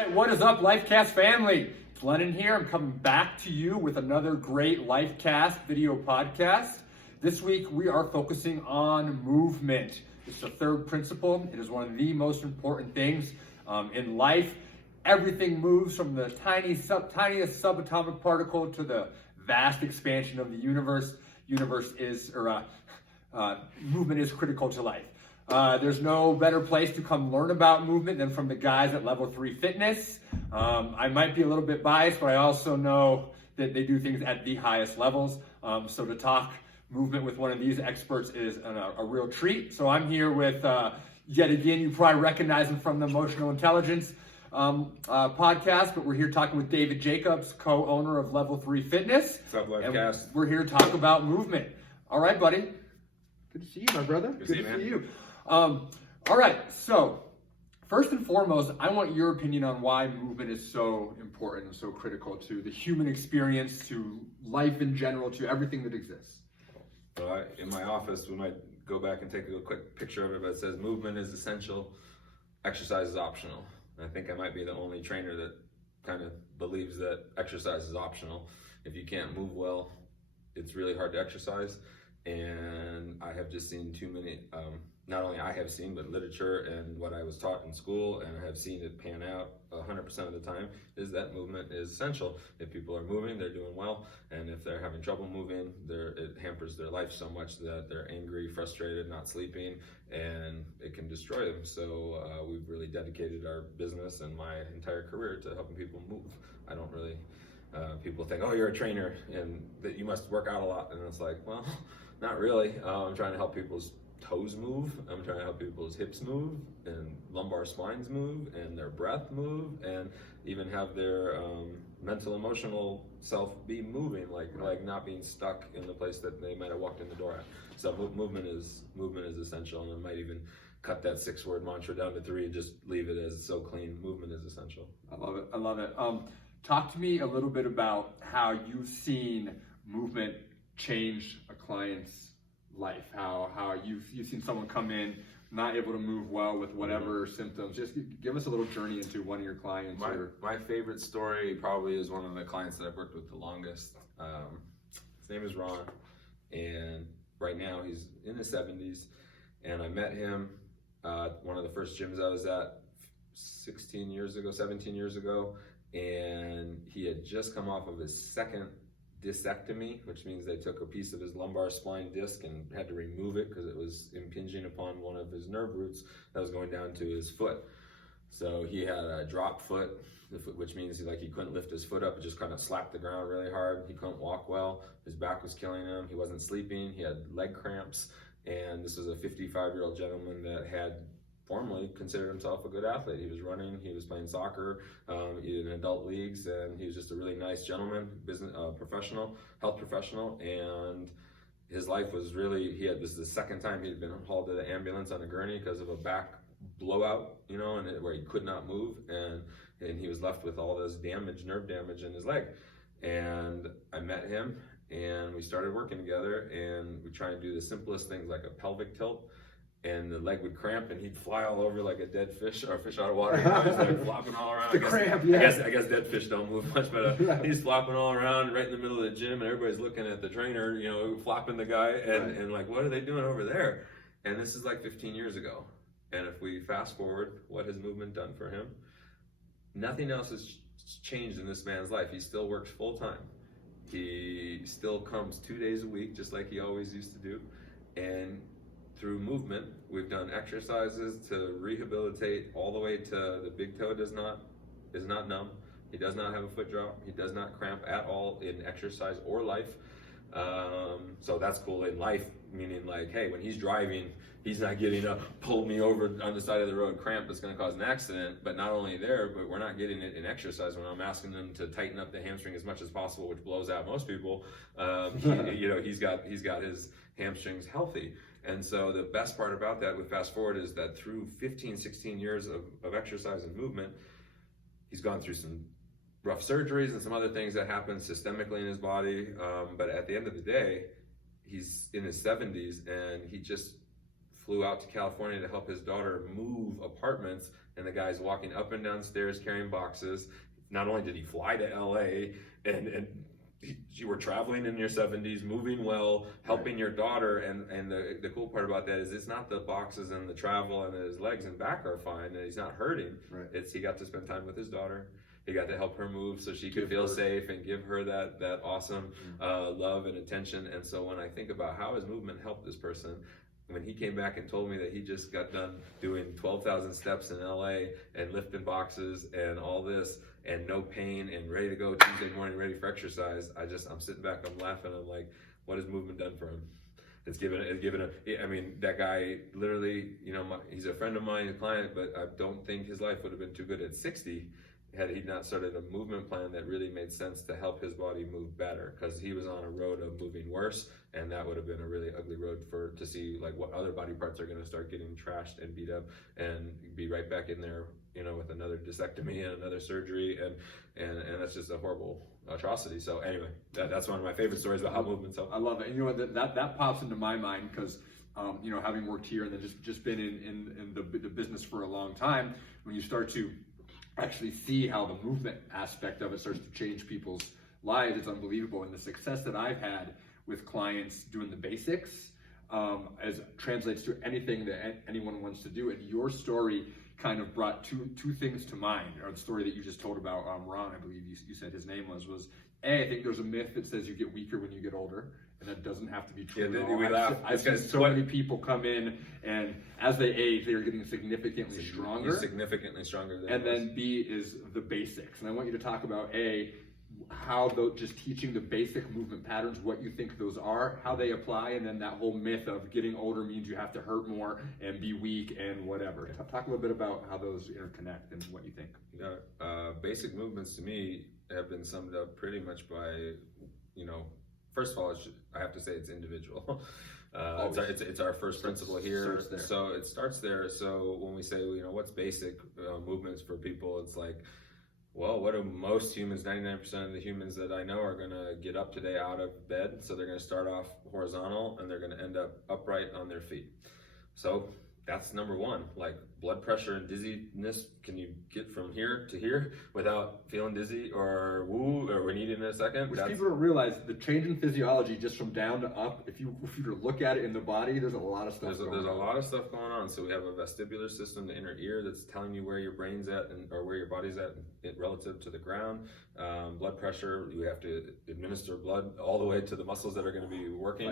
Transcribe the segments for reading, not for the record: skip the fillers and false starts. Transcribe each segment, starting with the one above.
right, what is up, Lyfe Cast family? It's Lennon here. I'm coming back to you with another great Lyfe Cast video podcast. This week we are focusing on movement. It's the third principle. It is one of the most important things in life. Everything moves from the tiniest subatomic particle to the vast expansion of the universe. Movement is critical to life. There's no better place to come learn about movement than from the guys at Level 3 Fitness. I might be a little bit biased, but I also know that they do things at the highest levels. So to talk movement with one of these experts is a real treat. So I'm here with, yet again, you probably recognize him from the Emotional Intelligence podcast, but we're here talking with David Jacobs, co-owner of Level 3 Fitness. What's up, Lyfe Cast? We're here to talk about movement. All right, buddy. Good to see you, my brother. Good to see you. All right, so first and foremost, I want your opinion on why movement is so important and so critical to the human experience, to life in general, to everything that exists. Well, in my office, we might go back and take a quick picture of it, but it says movement is essential, exercise is optional. And I think I might be the only trainer that kind of believes that exercise is optional. If you can't move well, it's really hard to exercise. And I have just seen too many, not only I have seen, but literature and what I was taught in school, and I have seen it pan out 100% of the time, is that movement is essential. If people are moving, they're doing well, and if they're having trouble moving, it hampers their life so much that they're angry, frustrated, not sleeping, and it can destroy them. So we've really dedicated our business and my entire career to helping people move. I don't really, people think, oh, you're a trainer and that you must work out a lot, and it's like, well, not really. I'm trying to help people's toes move. I'm trying to help people's hips move and lumbar spines move and their breath move and even have their mental, emotional self be moving, like not being stuck in the place that they might have walked in the door at. So movement is essential, and I might even cut that 6-word mantra down to 3 and just leave it as so clean. Movement is essential. I love it. Talk to me a little bit about how you've seen movement change a client's life, how you've seen someone come in not able to move well with whatever symptoms. Just give us a little journey into one of your clients. My favorite story probably is one of the clients that I've worked with the longest. His name is Ron, and right now he's in his 70s, and I met him one of the first gyms I was at 17 years ago, and he had just come off of his second discectomy, which means they took a piece of his lumbar spine disc and had to remove it because it was impinging upon one of his nerve roots that was going down to his foot. So he had a drop foot, which means he couldn't lift his foot up. It just kind of slapped the ground really hard. He couldn't walk well. His back was killing him. He wasn't sleeping. He had leg cramps. And this was a 55-year-old gentleman that had formerly considered himself a good athlete. He was running, he was playing soccer, in adult leagues, and he was just a really nice gentleman, business professional, health professional, and his life was really, this is the second time he'd been hauled to the ambulance on a gurney because of a back blowout, and where he could not move, and he was left with all this nerve damage in his leg. And I met him, and we started working together, and we tried to do the simplest things like a pelvic tilt, and the leg would cramp, and he'd fly all over like a dead fish or a fish out of water. He's like flopping all around. I guess dead fish don't move much, but he's flopping all around right in the middle of the gym, and everybody's looking at the trainer, flopping the guy, and like, what are they doing over there? And this is like 15 years ago. And if we fast forward, what has movement done for him? Nothing else has changed in this man's life. He still works full time. He still comes 2 days a week, just like he always used to do. And through movement, we've done exercises to rehabilitate all the way to the big toe is not numb. He does not have a foot drop. He does not cramp at all in exercise or life. So that's cool in life, meaning like, hey, when he's driving, he's not getting a pull me over on the side of the road cramp that's going to cause an accident. But not only there, but we're not getting it in exercise when I'm asking them to tighten up the hamstring as much as possible, which blows out most people. He's got his hamstrings healthy. And so the best part about that with fast forward is that through 15, 16 years of exercise and movement, he's gone through some rough surgeries and some other things that happen systemically in his body. But at the end of the day, he's in his 70s and he just flew out to California to help his daughter move apartments, and the guy's walking up and down stairs carrying boxes. Not only did he fly to LA, and you were traveling in your 70s, moving well, helping your daughter, and the cool part about that is it's not the boxes and the travel and his legs and back are fine and he's not hurting. Right. It's he got to spend time with his daughter. He got to help her move so she could feel safe and give her that awesome love and attention. And so when I think about how his movement helped this person, when he came back and told me that he just got done doing 12,000 steps in LA and lifting boxes and all this and no pain and ready to go Tuesday morning, ready for exercise, I'm sitting back, I'm laughing, I'm like, what has movement done for him? I mean, that guy literally, he's a friend of mine, a client, but I don't think his life would have been too good at 60 had he not started a movement plan that really made sense to help his body move better, because he was on a road of moving worse, and that would have been a really ugly road to see like what other body parts are going to start getting trashed and beat up and be right back in there, with another disectomy and another surgery, and that's just a horrible atrocity. So anyway, that's one of my favorite stories about how movements help. I love it. And that pops into my mind because having worked here and then just been in the business for a long time, when you start to actually see how the movement aspect of it starts to change people's lives, it's unbelievable. And the success that I've had with clients doing the basics as translates to anything that anyone wants to do. And your story kind of brought two things to mind, or the story that you just told about Ron, I believe you said his name was I think there's a myth that says you get weaker when you get older, and that doesn't have to be true at all. We laugh. I've seen so many people come in, and as they age, they are getting significantly stronger. Significantly stronger. And then B is the basics. And I want you to talk about how just teaching the basic movement patterns, what you think those are, how they apply, and then that whole myth of getting older means you have to hurt more and be weak and whatever. Talk a little bit about how those interconnect and what you think. Basic movements to me have been summed up pretty much by, first of all, I have to say it's individual. It's our first principle here. So it starts there. So when we say, what's basic movements for people, it's like, well, what do most humans, 99% of the humans that I know are going to get up today out of bed? So they're going to start off horizontal and they're going to end up upright on their feet. So that's number one. Like blood pressure and dizziness, can you get from here to here without feeling dizzy or woo, or we need it in a second? Which people don't realize, the change in physiology just from down to up, if you were to look at it in the body, there's a lot of stuff going on. There's a lot of stuff going on. So we have a vestibular system, the inner ear, that's telling you where your brain's at or where your body's at relative to the ground. Blood pressure, you have to administer blood all the way to the muscles that are going to be working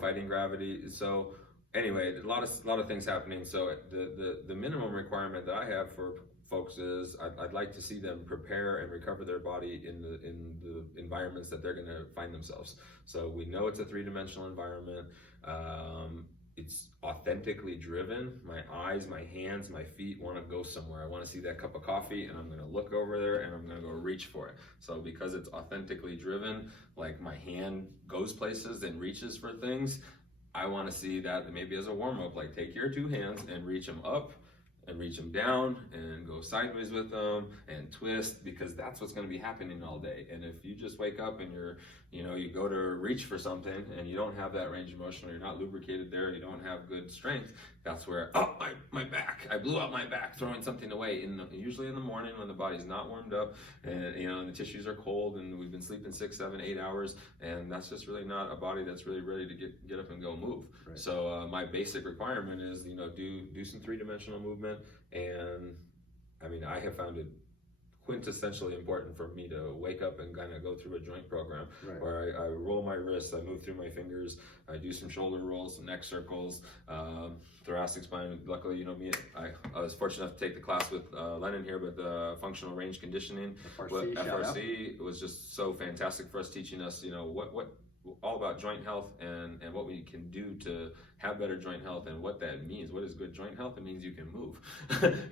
fighting gravity. So anyway, a lot of things happening. So the minimum requirement that I have for folks is I'd like to see them prepare and recover their body in the environments that they're going to find themselves. So we know it's a three-dimensional environment. It's authentically driven. My eyes, my hands, my feet want to go somewhere. I want to see that cup of coffee and I'm going to look over there and I'm going to go reach for it. So because it's authentically driven, like my hand goes places and reaches for things, I want to see that maybe as a warm-up, like take your two hands and reach them up and reach them down and go sideways with them and twist, because that's what's going to be happening all day. And if you just wake up and you go to reach for something and you don't have that range of motion, or you're not lubricated there, you don't have good strength, that's where, my back, I blew out my back throwing something away usually in the morning when the body's not warmed up and and the tissues are cold and we've been sleeping 6, 7, 8 hours, and that's just really not a body that's really ready to get up and go move. Right. So my basic requirement is do some three-dimensional movement, and I mean I have found it quintessentially important for me to wake up and kind of go through a joint program, right, where I roll my wrists, I move through my fingers, I do some shoulder rolls, some neck circles, thoracic spine. Luckily, I was fortunate enough to take the class with Lennon here, but the functional range conditioning, FRC was just so fantastic for us, teaching us, what all about joint health and what we can do to have better joint health and what that means. What is good joint health? It means you can move.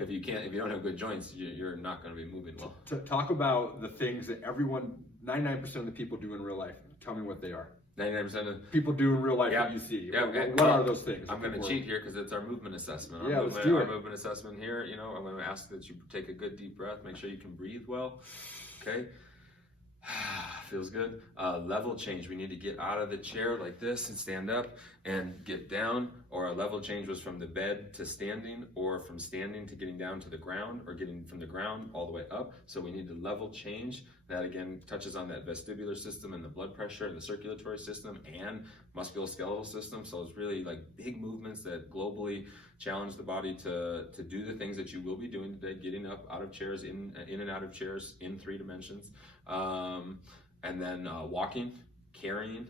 If you don't have good joints, you're not going to be moving well. To talk about the things that 99% of the people do in real life. Tell me what they are. 99% of people do in real life that you see. What are those things? I'm going to cheat here because it's our movement assessment. Let's do it. Our movement assessment here, I'm going to ask that you take a good deep breath. Make sure you can breathe well. Okay. Feels good. Level change. We need to get out of the chair like this and stand up and get down. Or a level change was from the bed to standing, or from standing to getting down to the ground, or getting from the ground all the way up. So we need to level change. That again touches on that vestibular system and the blood pressure and the circulatory system and musculoskeletal system. So it's really like big movements that globally challenge the body to do the things that you will be doing today, getting up out of chairs, in and out of chairs in 3 dimensions. And then walking, carrying,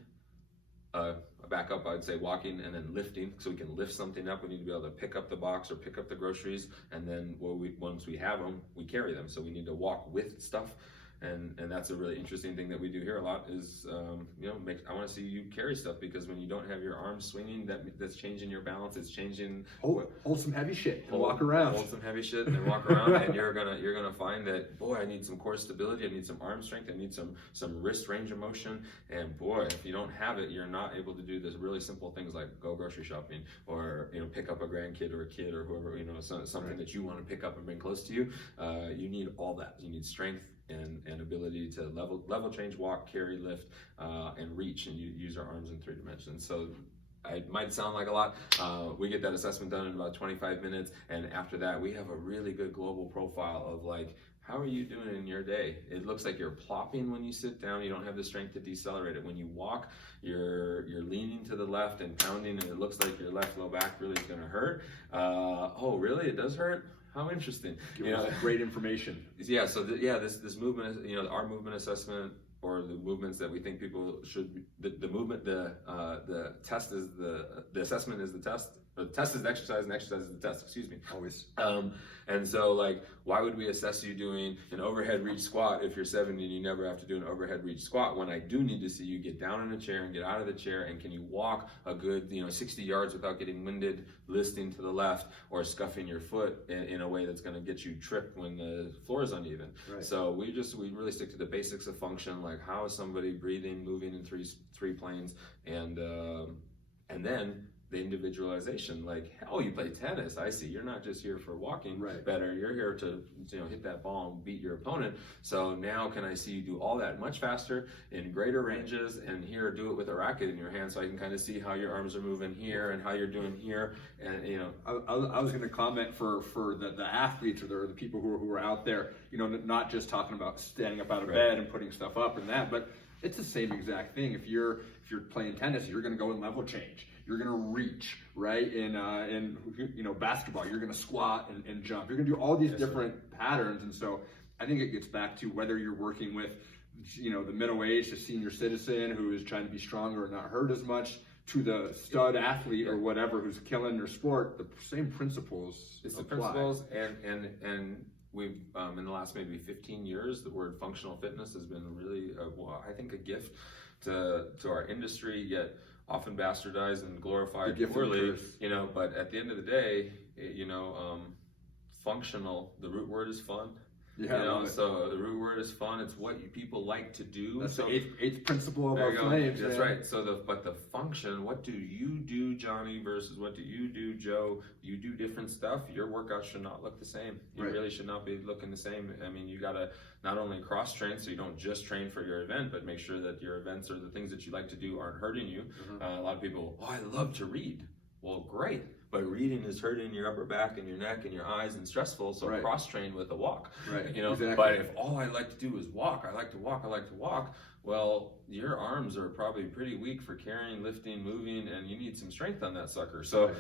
back up, I'd say walking and then lifting. So we can lift something up. We need to be able to pick up the box or pick up the groceries. And then once we have them, we carry them. So we need to walk with stuff. And that's a really interesting thing that we do here a lot is, I want to see you carry stuff, because when you don't have your arms swinging, that's changing your balance. It's changing. Hold some heavy shit and walk around. Hold some heavy shit and walk around, and you're gonna find that, boy, I need some core stability. I need some arm strength. I need some wrist range of motion. And boy, if you don't have it, you're not able to do this really simple things like go grocery shopping, or pick up a grandkid or a kid or whoever, something that you want to pick up and bring close to you. You need all that. You need strength and ability to level change, walk, carry, lift, and reach, and you use our arms in 3 dimensions. So it might sound like a lot. We get that assessment done in about 25 minutes, and after that we have a really good global profile of like, how are you doing in your day? It looks like you're plopping when you sit down. You don't have the strength to decelerate it. When you walk, you're leaning to the left and pounding, and it looks like your left low back really is going to hurt. Oh, really? It does hurt? How interesting. Great information. Yeah, so this movement, our movement assessment, or the movements that we think people should, the test is the assessment is the test. The test is the exercise, and exercise is the test, excuse me. Always. And so, like, why would we assess you doing an overhead reach squat if you're 70 and you never have to do an overhead reach squat, when I do need to see you get down in a chair and get out of the chair, and can you walk a good 60 yards without getting winded, listing to the left, or scuffing your foot in a way that's going to get you tripped when the floor is uneven. Right. So we really stick to the basics of function, like how is somebody breathing, moving in three planes, and then the individualization, like, hell, you play tennis. I see. You're not just here for walking better. You're here to hit that ball and beat your opponent. So now can I see you do all that much faster in greater ranges, and here do it with a racket in your hand, so I can kind of see how your arms are moving here and how you're doing here. And I was going to comment for the athletes or the people who are out there, not just talking about standing up out of bed and putting stuff up and that, but it's the same exact thing. If you're playing tennis, you're going to go in level change. You're going to reach, right? In basketball, you're going to squat and jump. You're going to do all these different patterns. And so I think it gets back to whether you're working with, the middle-aged, a senior citizen who is trying to be stronger and not hurt as much, to the stud athlete or whatever who's killing their sport. The same principles It's apply. the principles, and we've, in the last maybe 15 years, the word functional fitness has been really, I think, a gift to our industry, yet often bastardized and glorified poorly, but at the end of the day, functional, the root word is fun. So the root word is fun. It's what people like to do. That's the eighth principle of our flames. That's right. So but the function, what do you do, Johnny, versus what do you do, Joe? You do different stuff. Your workout should not look the same. You really should not be looking the same. I mean, you gotta not only cross train, so you don't just train for your event, but make sure that your events or the things that you like to do aren't hurting you. A lot of people, I love to read. Well, great. But reading is hurting your upper back and your neck and your eyes and stressful, so cross-train with a walk. Exactly. But if all I like to do is walk, I like to walk, well, your arms are probably pretty weak for carrying, lifting, moving, and you need some strength on that sucker. So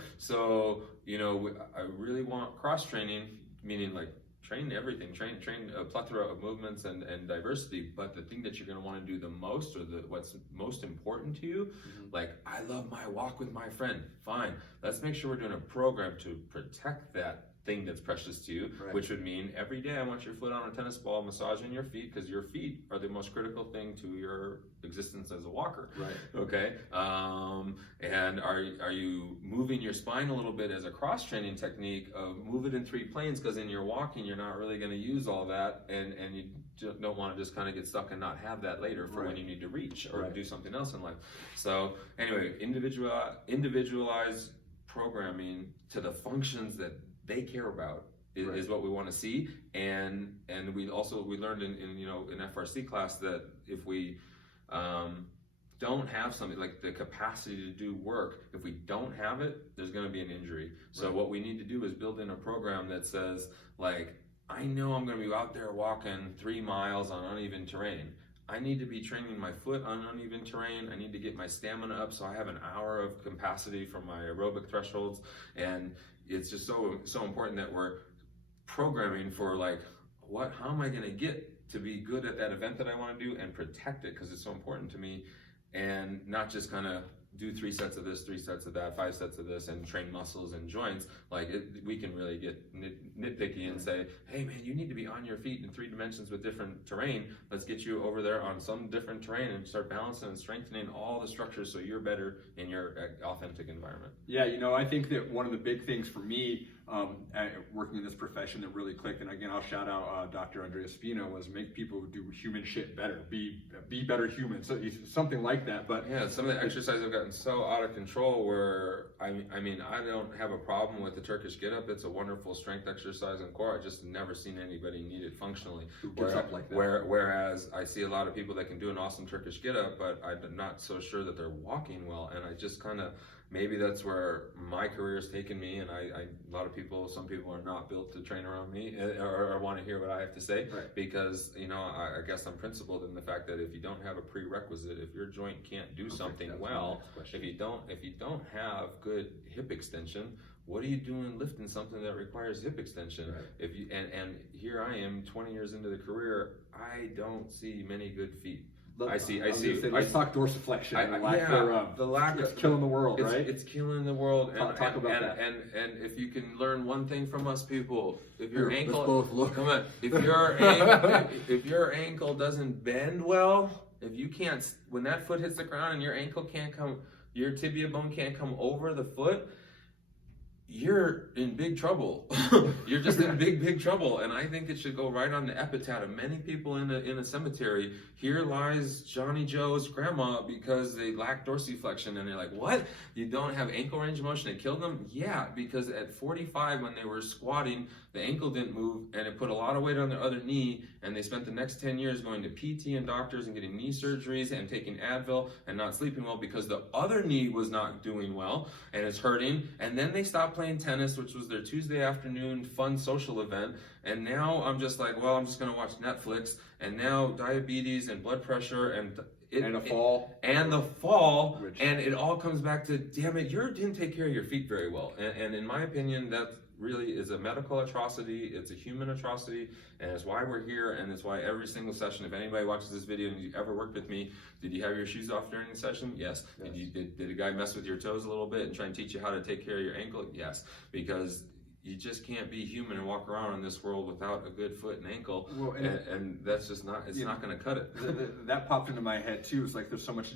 I really want cross-training, meaning like train everything, train a plethora of movements and diversity, but the thing that you're going to want to do the most, or what's most important to you, like, I love my walk with my friend, fine, let's make sure we're doing a program to protect that thing that's precious to you, which would mean every day I want your foot on a tennis ball, massaging your feet, because your feet are the most critical thing to your existence as a walker. Okay. And are you moving your spine a little bit as a cross training technique of move it in 3 planes, because in your walking you're not really going to use all that, and you don't want to just kind of get stuck and not have that later for when you need to reach or do something else in life. So anyway, individualize programming to the functions that they care about is what we want to see. And we learned in FRC class that if we don't have something like the capacity to do work, if we don't have it, there's going to be an injury. So what we need to do is build in a program that says, like, I know I'm going to be out there walking 3 miles on uneven terrain. I need to be training my foot on uneven terrain. I need to get my stamina up so I have an hour of capacity from my aerobic thresholds. And it's just so important that we're programming for, like, how am I going to get to be good at that event that I want to do and protect it, because it's so important to me, and not just kind of do 3 sets of this, 3 sets of that, 5 sets of this, and train muscles and joints. Like, we can really get nitpicky and say, hey man, you need to be on your feet in 3 dimensions with different terrain. Let's get you over there on some different terrain and start balancing and strengthening all the structures so you're better in your authentic environment. Yeah, I think that one of the big things for me working in this profession that really clicked, and again, I'll shout out Dr. Andreas Pina, was make people who do human shit better, be better humans, so something like that. But yeah, some of the exercises have gotten so out of control where, I mean, I don't have a problem with the Turkish get up. It's a wonderful strength exercise and core. I just never seen anybody need it functionally. Who gets up like that? Whereas I see a lot of people that can do an awesome Turkish get up, but I'm not so sure that they're walking well. And I just kind of, maybe that's where my career has taken me, and some people are not built to train around me or want to hear what I have to say, because I guess I'm principled in the fact that if you don't have a prerequisite, if your joint can't do something well, if you don't have good hip extension, what are you doing lifting something that requires hip extension? If you and here I am 20 years into the career, I don't see many good feet. Let's talk dorsiflexion. It's killing the world, right? It's killing the world. Talk about that. And if you can learn one thing from us people, if your ankle, let's both look. Come on, if your ankle doesn't bend well, if you can't, when that foot hits the ground and your ankle can't come, your tibia bone can't come over the foot, you're in big trouble. You're just in big trouble. And I think it should go right on the epitaph of many people in a cemetery. Here lies Johnny Joe's grandma because they lack dorsiflexion. And they're like, what? You don't have ankle range of motion? It killed them? Yeah, because at 45 when they were squatting, the ankle didn't move and it put a lot of weight on their other knee, and they spent the next 10 years going to PT and doctors and getting knee surgeries and taking Advil and not sleeping well because the other knee was not doing well and it's hurting. And then they stopped playing tennis, which was their Tuesday afternoon fun social event, and now I'm just like, well, I'm just gonna watch Netflix, and now diabetes and blood pressure and the fall, and it all comes back to, damn it, you didn't take care of your feet very well. And in my opinion, that really is a medical atrocity. It's a human atrocity, and it's why we're here, and it's why every single session, if anybody watches this video and you ever worked with me, did you have your shoes off during the session? Yes. Did a guy mess with your toes a little bit and try and teach you how to take care of your ankle? Yes. Because you just can't be human and walk around in this world without a good foot and ankle, and that's just not, it's not going to cut it. That popped into my head too. It's like there's so much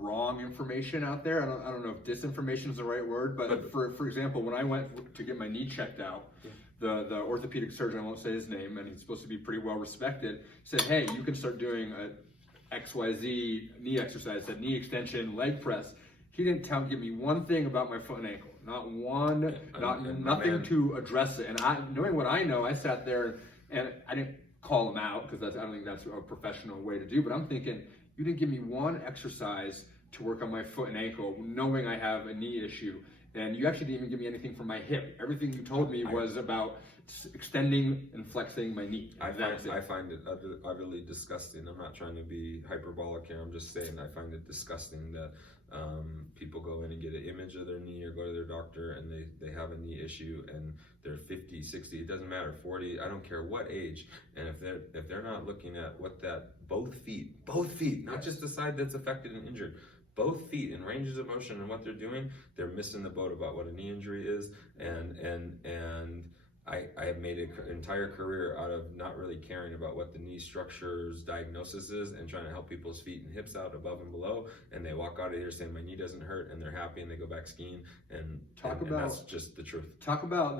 wrong information out there. I don't know if disinformation is the right word, but for example, when I went to get my knee checked out, the orthopedic surgeon, I won't say his name, and he's supposed to be pretty well respected, said, hey, you can start doing a XYZ knee exercise, said knee extension, leg press. He didn't give me one thing about my foot and ankle, not one, nothing to address it. And knowing what I know, I sat there and I didn't call him out, because I don't think that's a professional way to do, but I'm thinking, you didn't give me one exercise to work on my foot and ankle, knowing I have a knee issue. And you actually didn't even give me anything for my hip. Everything you told me was about extending and flexing my knee. I find it utterly disgusting. I'm not trying to be hyperbolic here. I'm just saying I find it disgusting that people go in and get an image of their knee or go to their doctor and they have a knee issue and they're 50, 60, it doesn't matter, 40, I don't care what age. And if they're not looking at what that both feet, not just the side that's affected and injured, both feet in ranges of motion and what they're doing, they're missing the boat about what a knee injury is. And I have made an entire career out of not really caring about what the knee structure's diagnosis is and trying to help people's feet and hips out above and below, and they walk out of here saying my knee doesn't hurt and they're happy and they go back skiing, and that's just the truth. Talk about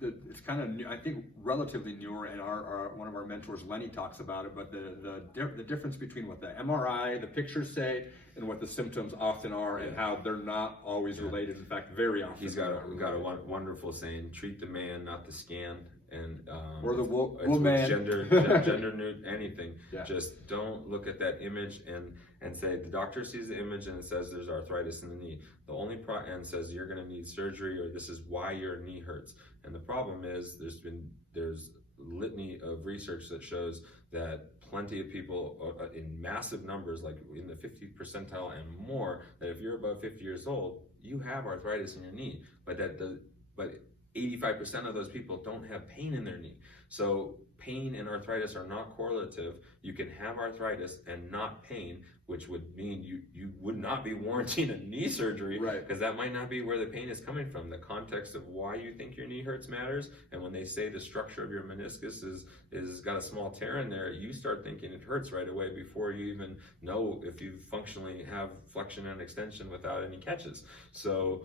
it's kind of new, I think relatively newer, and our one of our mentors, Lenny, talks about it. But the difference between what the MRI, the pictures say, and what the symptoms often are, and how they're not always related. In fact, very often. He's got a wonderful saying: "Treat the man, not the scan." And or the woman, gender new, anything. Yeah. Just don't look at that image and say the doctor sees the image and it says there's arthritis in the knee. The only and says you're going to need surgery, or this is why your knee hurts. And the problem is there's litany of research that shows that plenty of people in massive numbers, like in the 50th percentile and more, that if you're above 50 years old, you have arthritis in your knee. But 85% of those people don't have pain in their knee. So pain and arthritis are not correlative. You can have arthritis and not pain, which would mean you would not be warranting a knee surgery, right? Because that might not be where the pain is coming from. The context of why you think your knee hurts matters. And when they say the structure of your meniscus is got a small tear in there, you start thinking it hurts right away before you even know if you functionally have flexion and extension without any catches. So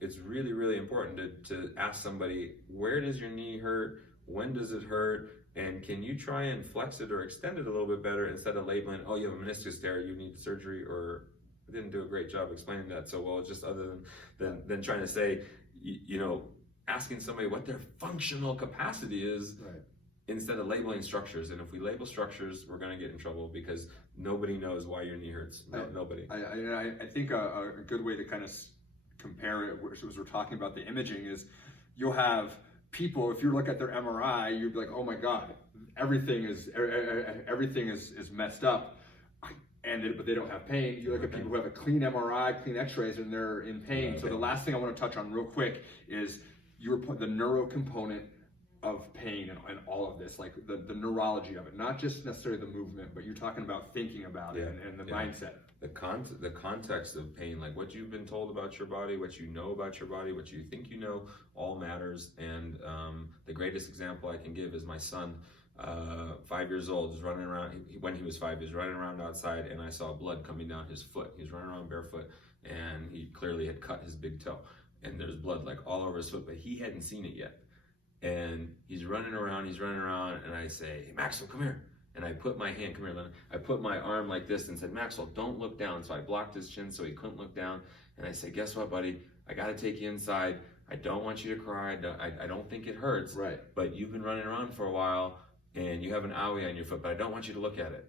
it's really, really important to ask somebody, where does your knee hurt? When does it hurt? And can you try and flex it or extend it a little bit better instead of labeling, oh, you have a meniscus tear, you need surgery, or I didn't do a great job explaining that so well. It's just other than trying to say, asking somebody what their functional capacity is, instead of labeling structures. And if we label structures, we're going to get in trouble because nobody knows why your knee hurts. Nobody. I think a good way to kind of compare it, as we're talking about the imaging, is you'll have people, if you look at their MRI, you'd be like, oh my God, everything is messed up, but they don't have pain. You look at people who have a clean MRI, clean x-rays, and they're in pain. So the last thing I want to touch on real quick is the neuro component of pain and all of this, like the neurology of it, not just necessarily the movement, but you're talking about thinking about it and the mindset. The context of pain, like what you've been told about your body, what you know about your body, what you think you know, all matters. And the greatest example I can give is my son, 5 years old, is running around. When he was 5, he was running around outside, and I saw blood coming down his foot. He was running around barefoot, and he clearly had cut his big toe, and there's blood like all over his foot, but he hadn't seen it yet. And he's running around, and I say, hey, Maxwell, come here. And I put my hand, come here, Lennon. I put my arm like this and said, Maxwell, don't look down. So I blocked his chin so he couldn't look down. And I said, guess what, buddy? I got to take you inside. I don't want you to cry. I don't think it hurts. Right. But you've been running around for a while, and you have an owie on your foot, but I don't want you to look at it.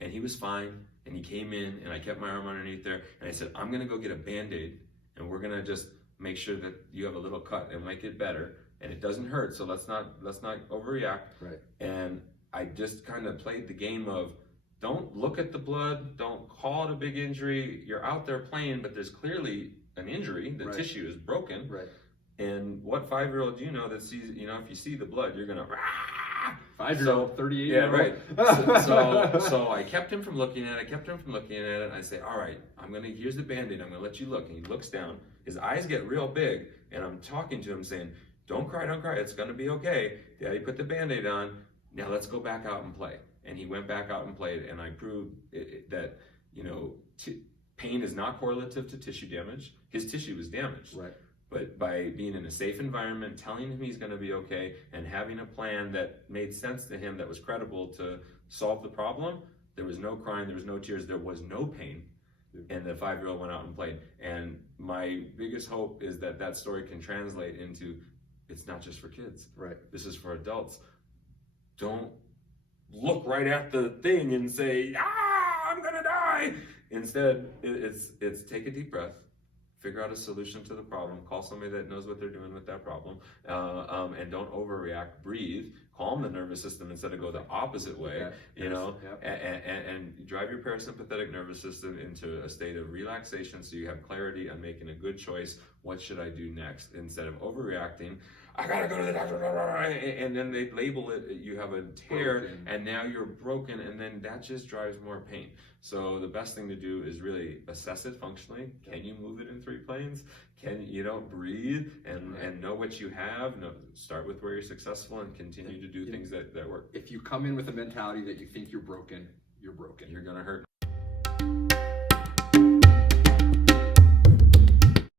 And he was fine. And he came in, and I kept my arm underneath there. And I said, I'm going to go get a Band-Aid, and we're going to just make sure that you have a little cut and make it better. And it doesn't hurt, so let's not overreact. Right. And I just kind of played the game of, don't look at the blood, don't call it a big injury. You're out there playing, but there's clearly an injury. The tissue is broken. Right. And what 5-year-old do you know that sees, if you see the blood, you're gonna 5-year-old, 38. Yeah, right. So I kept him from looking at it. And I say, all right, here's the Band-Aid. I'm gonna let you look. And he looks down. His eyes get real big, and I'm talking to him saying, don't cry. It's gonna be okay. Daddy put the Band-Aid on. Now let's go back out and play. And he went back out and played, and I proved that pain is not correlative to tissue damage. His tissue was damaged. Right. But by being in a safe environment, telling him he's going to be okay, and having a plan that made sense to him, that was credible to solve the problem, there was no crying, there was no tears, there was no pain. And the 5-year-old went out and played. And my biggest hope is that story can translate into, it's not just for kids. Right. This is for adults. Don't look right at the thing and say, I'm gonna die. Instead, it's take a deep breath, figure out a solution to the problem, call somebody that knows what they're doing with that problem, and don't overreact, breathe, calm the nervous system instead of go the opposite way, and drive your parasympathetic nervous system into a state of relaxation so you have clarity on making a good choice. What should I do next? Instead of overreacting, I gotta go to the doctor, and then they label it, you have a tear, and now you're broken, and then that just drives more pain. So the best thing to do is really assess it functionally. Can you move it in 3 planes? Can you breathe and know what you have? Start with where you're successful and continue to do things that work. If you come in with a mentality that you think you're broken, you're broken. You're gonna hurt